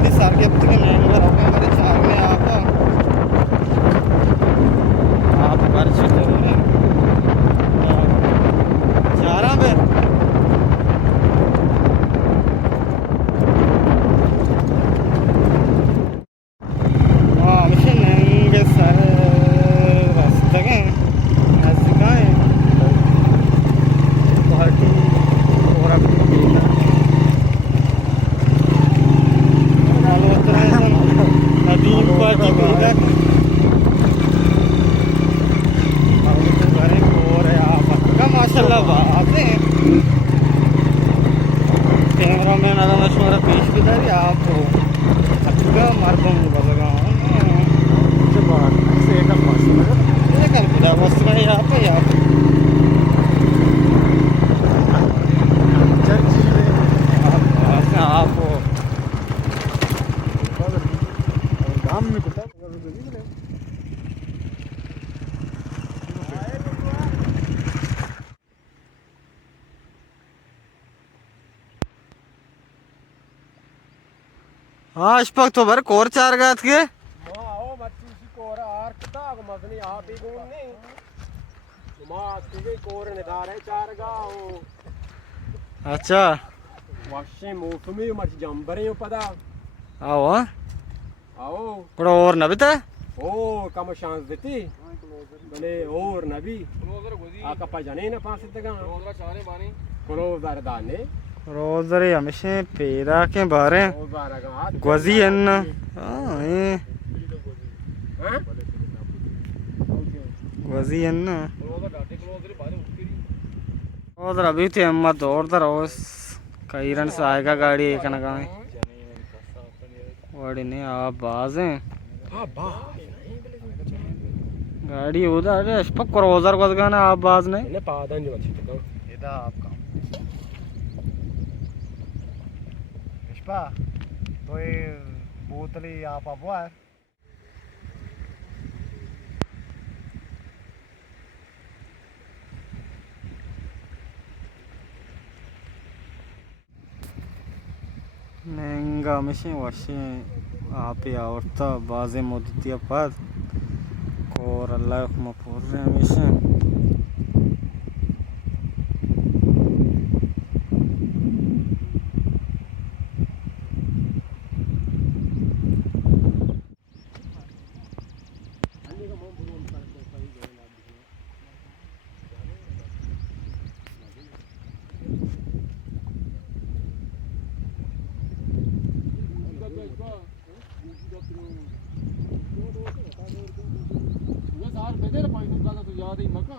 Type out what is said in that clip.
जल्दी सार के अब तक नंबर हो गए मेरे चार में आप घर से जरूर चारा पे माशाल्लाह बात है। कैमरा मैन आदम मशहूर पेश किधर आप अच्छा मार्गम बदगा से एकदम मस्त है कल बस में यहाँ पे यार आप गांव में कुछ हाँ अशफाक तो भर कोर चार गात के आओ मच्छी सी कोर आर किता मदनी आप ही गुनी मां तुगे कोर निदार है चार गाओ अच्छा वाशे मौसमी मच जंबरे हो पदा आओ आओ थोड़ा और न बिता ओ कम चांस देती बने और नबी आका पजाने न पास तगा रोजरा चाने बानी क्लोजर दाने रोजरे हमेशा पेरा के बारे गवजी एन गवजी एन उधर अभी तो अम्मा दौड़ता रहो कई रन से आएगा गाड़ी एक ना गाँव वाड़ी नहीं आप बाज हैं गाड़ी उधर अरे अशफाक क्रोजर को गाना आप बाज नहीं ने पादन जो अच्छी तो इधर आपका तो ये बोतली आप अबुआ है महंगा मशीन वशीन आप ही औरता बाजे मुद्दतिया पाद और अल्लाह मपूर रहे मशीन यार बेदर पानी का तो याद ही मका